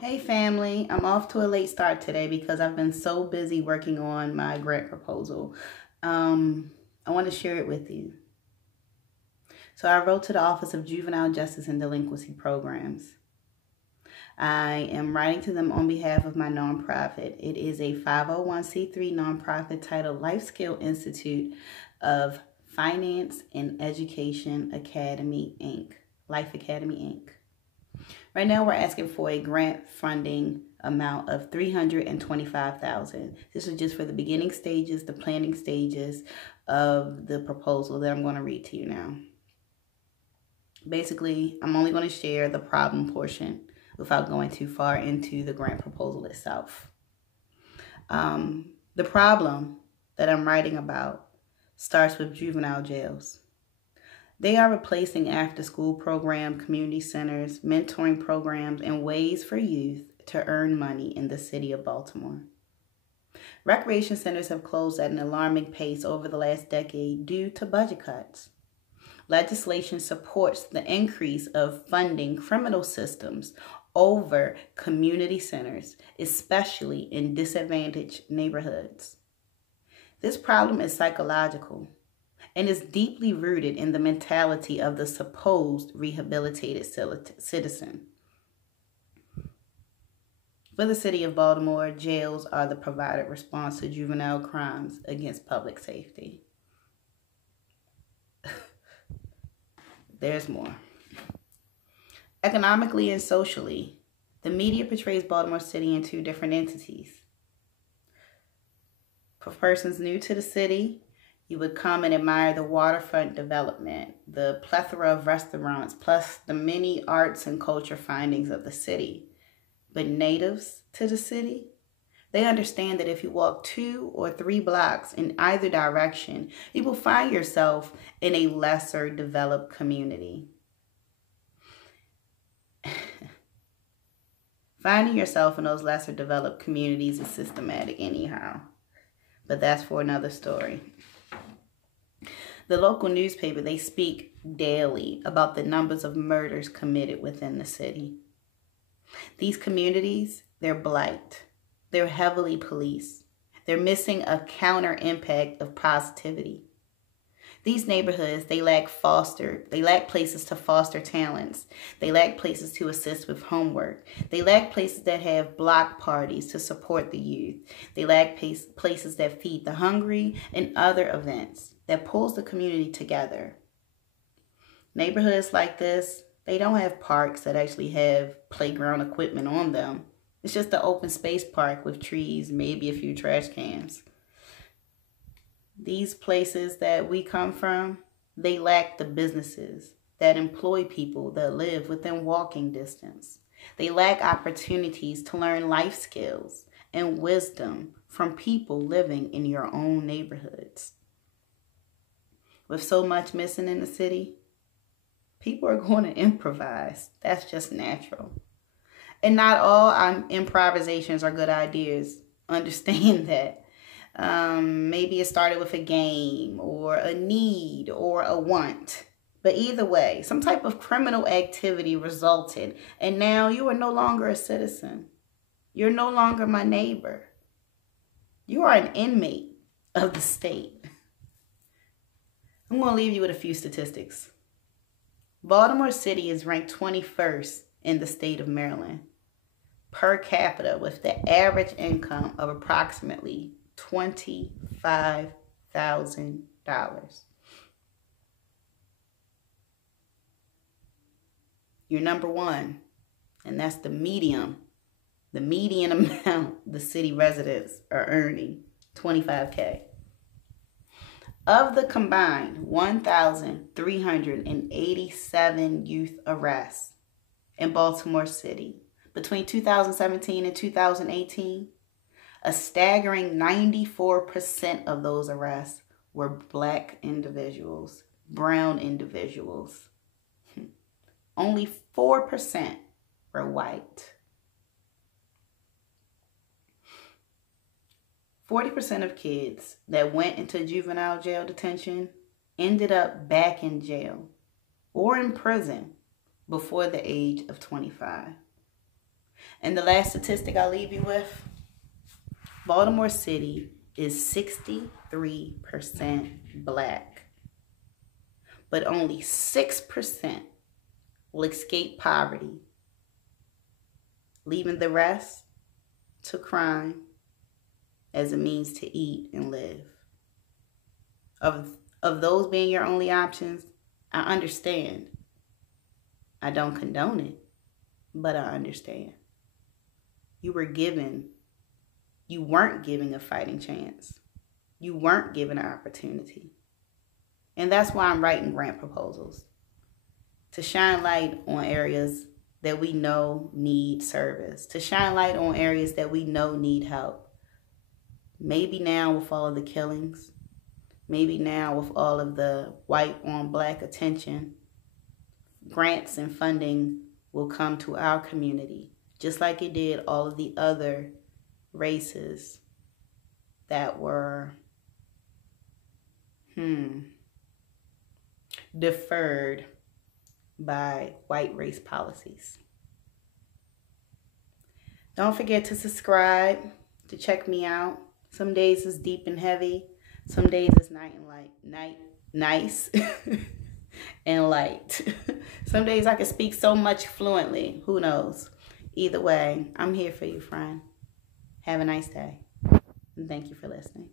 Hey family, I'm off to a late start today because I've been so busy working on my grant proposal. I want to share it with you. So I wrote to the Office of Juvenile Justice and Delinquency Programs. I am writing to them on behalf of my nonprofit. It is a 501c3 nonprofit titled Life Skill Institute of Finance and Education Academy, Inc. Life Academy, Inc. Right now, we're asking for a grant funding amount of $325,000. This is just for the beginning stages, the planning stages of the proposal that I'm going to read to you now. Basically, I'm only going to share the problem portion without going too far into the grant proposal itself. The problem that I'm writing about starts with juvenile jails. They are replacing after-school programs, community centers, mentoring programs, and ways for youth to earn money in the city of Baltimore. Recreation centers have closed at an alarming pace over the last decade due to budget cuts. Legislation supports the increase of funding criminal systems over community centers, especially in disadvantaged neighborhoods. This problem is psychological and is deeply rooted in the mentality of the supposed rehabilitated citizen. For the city of Baltimore, jails are the provided response to juvenile crimes against public safety. There's more. Economically and socially, the media portrays Baltimore City in two different entities. For persons new to the city, you would come and admire the waterfront development, the plethora of restaurants, plus the many arts and culture findings of the city. But natives to the city, they understand that if you walk 2 or 3 blocks in either direction, you will find yourself in a lesser developed community. Finding yourself in those lesser developed communities is systematic anyhow, but that's for another story. The local newspaper, they speak daily about the numbers of murders committed within the city. These communities, they're blight. They're heavily policed. They're missing a counter impact of positivity. These neighborhoods, they lack places to foster talents. They lack places to assist with homework. They lack places that have block parties to support the youth. They lack places that feed the hungry and other events that pulls the community together. Neighborhoods like this, they don't have parks that actually have playground equipment on them. It's just an open space park with trees, maybe a few trash cans. These places that we come from, they lack the businesses that employ people that live within walking distance. They lack opportunities to learn life skills and wisdom from people living in your own neighborhoods. With so much missing in the city, people are going to improvise. That's just natural. And not all improvisations are good ideas. Understand that. Maybe it started with a game or a need or a want. But either way, some type of criminal activity resulted. And now you are no longer a citizen. You're no longer my neighbor. You are an inmate of the state. I'm going to leave you with a few statistics. Baltimore City is ranked 21st in the state of Maryland per capita with the average income of approximately $25,000. You're number one, and that's the median amount the city residents are earning, $25K. Of the combined 1,387 youth arrests in Baltimore City between 2017 and 2018, a staggering 94% of those arrests were Black individuals, brown individuals. Only 4% were white. 40% of kids that went into juvenile jail detention ended up back in jail or in prison before the age of 25. And the last statistic I'll leave you with, Baltimore City is 63% black, but only 6% will escape poverty, leaving the rest to crime as a means to eat and live. Of those being your only options, I understand. I don't condone it, but I understand. You weren't given a fighting chance. You weren't given an opportunity. And that's why I'm writing grant proposals, to shine light on areas that we know need service, to shine light on areas that we know need help. Maybe now with all of the killings, maybe now with all of the white on black attention, grants and funding will come to our community, just like it did all of the other races that were deferred by white race policies. Don't forget to subscribe, to check me out. Some days it's deep and heavy. Some days it's nice and light. Some days I can speak so much fluently. Who knows? Either way, I'm here for you, friend. Have a nice day. And thank you for listening.